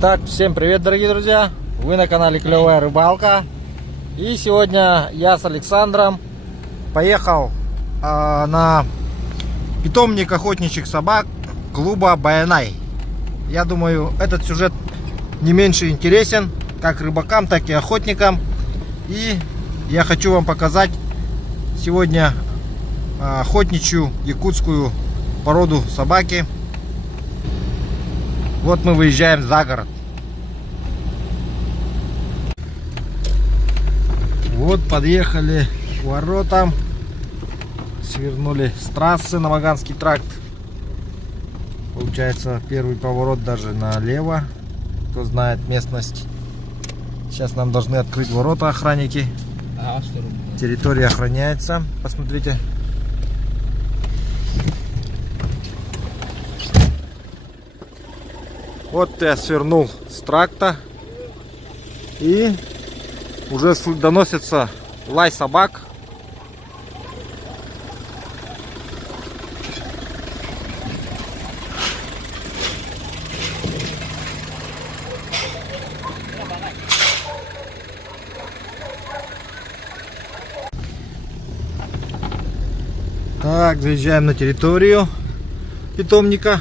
Итак, всем привет, дорогие друзья! Вы на канале Клевая Рыбалка. И сегодня я с Александром поехал на питомник охотничьих собак клуба Баянай. Я думаю, этот сюжет не меньше интересен как рыбакам, так и охотникам. И я хочу вам показать сегодня охотничью якутскую породу собаки. Вот мы выезжаем за город. Вот подъехали к воротам. Свернули с трассы на Маганский тракт. Получается, первый поворот даже налево. Кто знает местность. Сейчас нам должны открыть ворота охранники. Территория охраняется. Посмотрите. Вот я свернул с тракта. И уже доносится лай собак. Так, заезжаем на территорию питомника.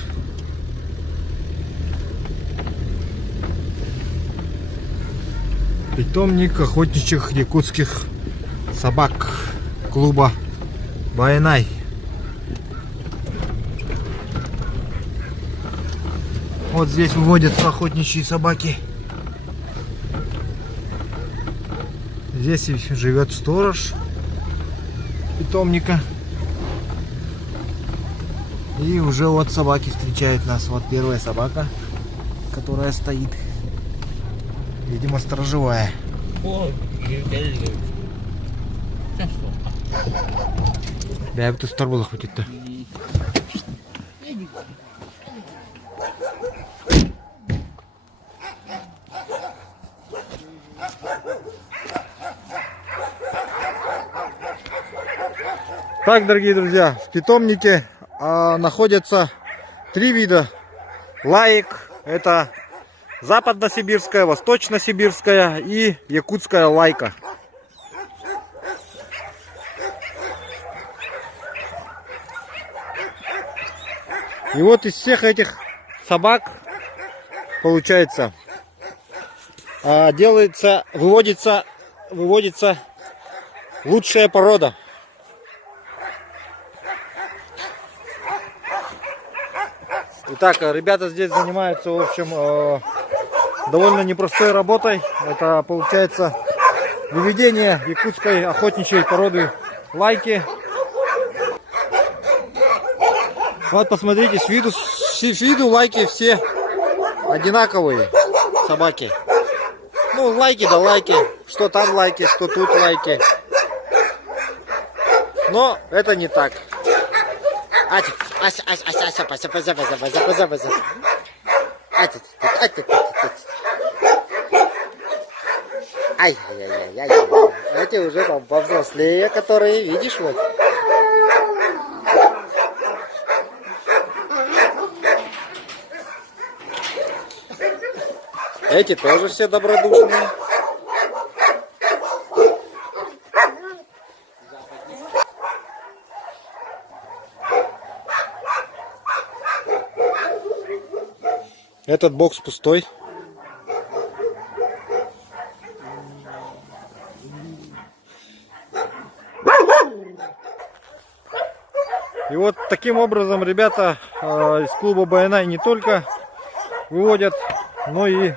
Питомник охотничьих якутских собак клуба Баянай. Вот здесь выводятся охотничьи собаки. Здесь живет сторож питомника. И уже вот собаки встречают нас. Вот первая собака, которая стоит. Видимо, сторожевая. Да, это сторожевая хоть-то. Так, дорогие друзья, в питомнике находятся три вида лаек. Это западно-сибирская, восточно-сибирская и якутская лайка. И вот из всех этих собак получается выводится лучшая порода. Итак, ребята здесь занимаются, в общем, довольно непростой работой. Это получается выведение якутской охотничьей породы лайки. Вот посмотрите, с виду лайки все одинаковые собаки. Ну, лайки да лайки. Что там лайки, что тут лайки. Но это не так. Ай-яй-яй-яй. Эти уже повзрослее, которые, видишь, вот. Эти тоже все добродушные. Этот бокс пустой. И вот таким образом ребята из клуба Баянай не только выводят, но и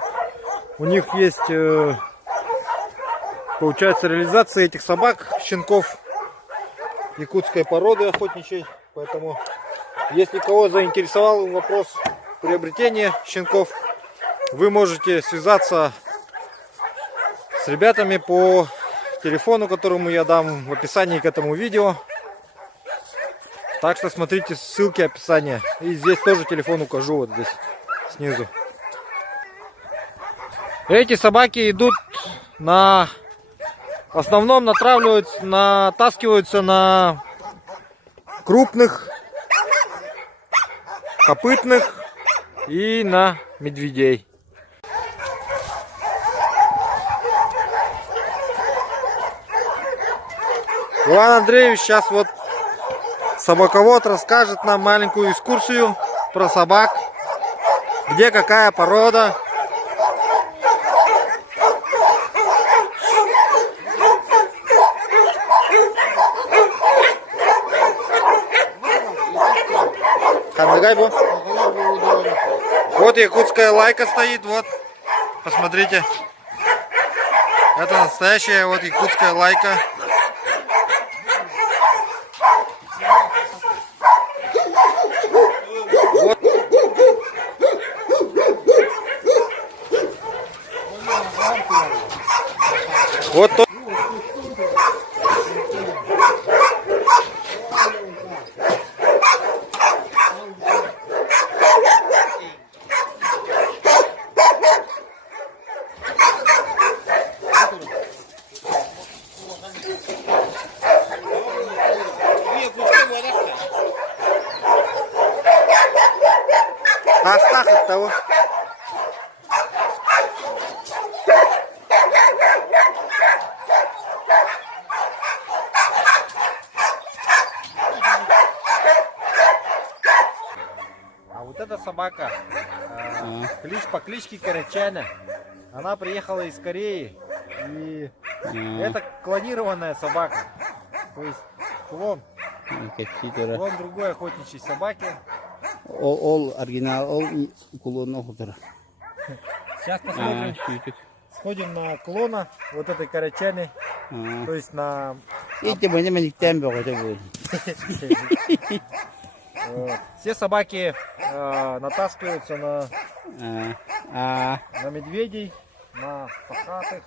у них есть, получается, реализация этих собак, щенков якутской породы охотничьей. Поэтому, если кого заинтересовал вопрос приобретения щенков, вы можете связаться с ребятами по телефону, которому я дам в описании к этому видео. Так что смотрите ссылки описания. И здесь тоже телефон укажу, вот здесь снизу. Эти собаки идут в основном натаскиваются на крупных, копытных и на медведей. Иван Андреевич сейчас вот собаковод расскажет нам маленькую экскурсию про собак. Где какая порода. Вот якутская лайка стоит, вот, посмотрите. Это настоящая вот якутская лайка. Вот то. Оставь от того. А вот эта собака по кличке Корячана, она приехала из Кореи, и это клонированная собака, то есть клон другой охотничьей собаки. Ол оригинал, ол клон. Сейчас посмотрим, сходим на клона вот этой Корячаны, то есть на... Все собаки натаскиваются на медведей, на сахатых.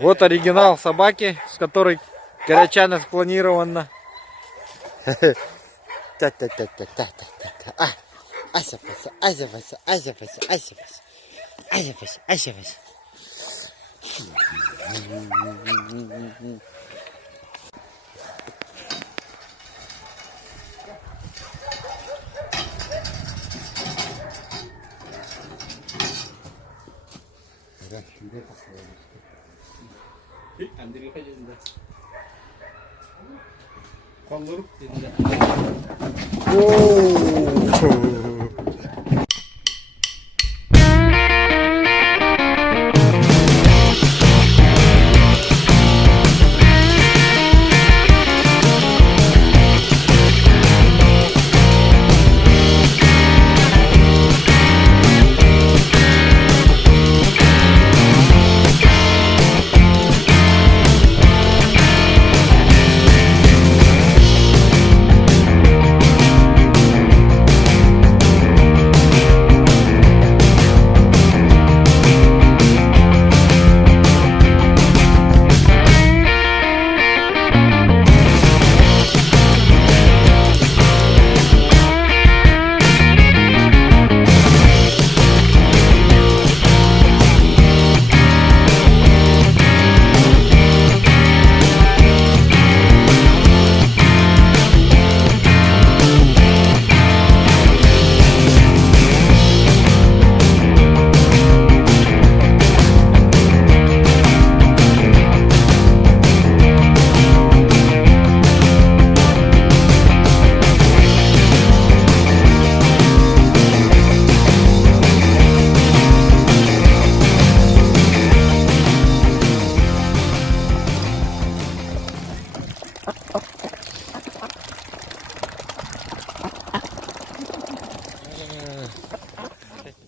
Вот оригинал собаки, с которой Корячана склонирована.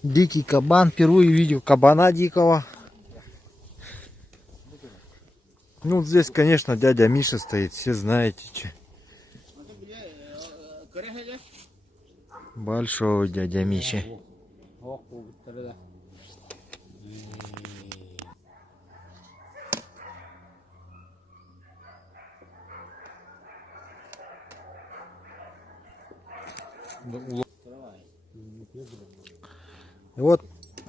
Дикий кабан, впервые видел кабана дикого. Ну здесь, конечно, дядя Миша стоит, все знаете, че. Большой дядя Миша. И вот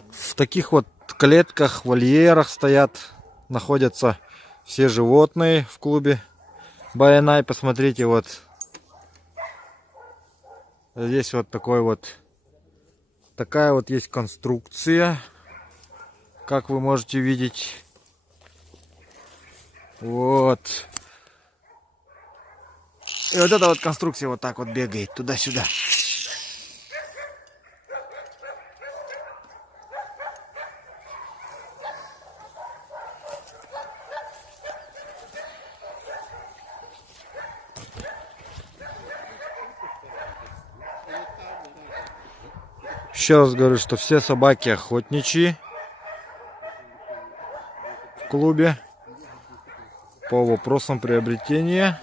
в таких вот клетках, вольерах стоят, находятся все животные в клубе Байанай. Посмотрите, вот Здесь вот такая вот есть конструкция, как вы можете видеть. Вот. И вот эта вот конструкция вот так вот бегает туда-сюда. Еще раз говорю, что все собаки охотничьи в клубе. По вопросам приобретения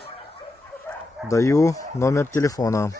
даю номер телефона.